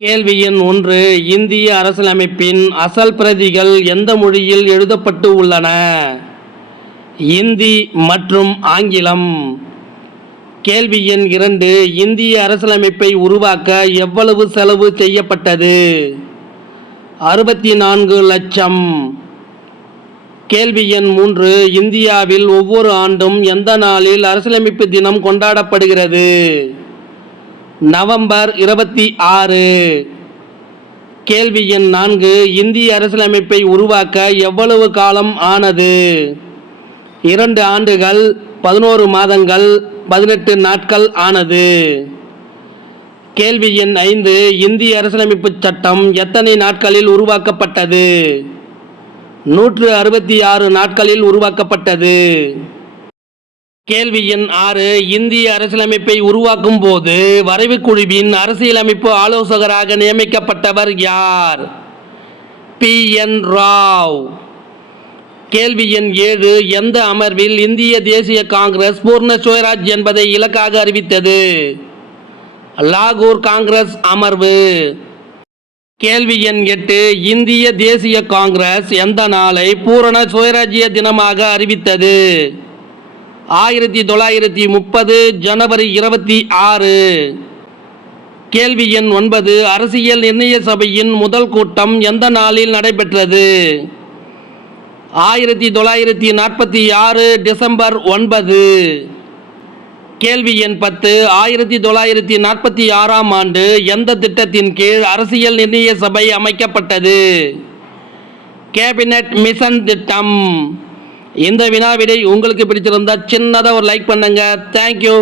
கேள்வி எண் 1. இந்திய அரசியலமைப்பின் அசல் பிரதிகள் எந்த மொழியில் எழுதப்பட்டு உள்ளன? இந்தி மற்றும் ஆங்கிலம். கேள்வி எண் 2. இந்திய அரசியலமைப்பை உருவாக்க எவ்வளவு செலவு செய்யப்பட்டது? 64 லட்சம். கேள்வி எண் 3. இந்தியாவில் ஒவ்வொரு ஆண்டும் எந்த நாளில் அரசியலமைப்பு தினம் கொண்டாடப்படுகிறது? நவம்பர் 26. கேள்வி எண் 4. இந்திய அரசியலமைப்பை உருவாக்க எவ்வளவு காலம் ஆனது? 2 ஆண்டுகள் 11 மாதங்கள் 18 நாட்கள் ஆனது. கேள்வி எண் 5. இந்திய அரசியலமைப்பு சட்டம் எத்தனை நாட்களில் உருவாக்கப்பட்டது? 166 நாட்களில் உருவாக்கப்பட்டது. கேள்வி எண் 6. இந்திய அரசியலமைப்பை உருவாக்கும் போது வரைவு குழுவின் அரசியலமைப்பு ஆலோசகராக நியமிக்கப்பட்டவர் யார்? P.N. ராவ். கேள்வி எண் 7. எந்த அமர்வில் இந்திய தேசிய காங்கிரஸ் பூர்ண சுயராஜ் என்பதை இலக்காக அறிவித்தது? லாகூர் காங்கிரஸ் அமர்வு. கேள்வி எண் 8. இந்திய தேசிய காங்கிரஸ் எந்த நாளை பூரண சுயராஜ்ய தினமாக அறிவித்தது? 1930 ஜனவரி 26. கேள்வி எண் 9. அரசியல் நிர்ணய சபையின் முதல் கூட்டம் எந்த நாளில் நடைபெற்றது? 1946 டிசம்பர் 9. கேள்வி எண் 10. 1946ஆம் ஆண்டு எந்த திட்டத்தின் கீழ் அரசியல் நிர்ணய சபை அமைக்கப்பட்டது? கேபினட் மிஷன் திட்டம். இந்த வினாவிடை உங்களுக்கு பிடிச்சிருந்தா சின்னதாக ஒரு லைக் பண்ணுங்க. தேங்க்யூ.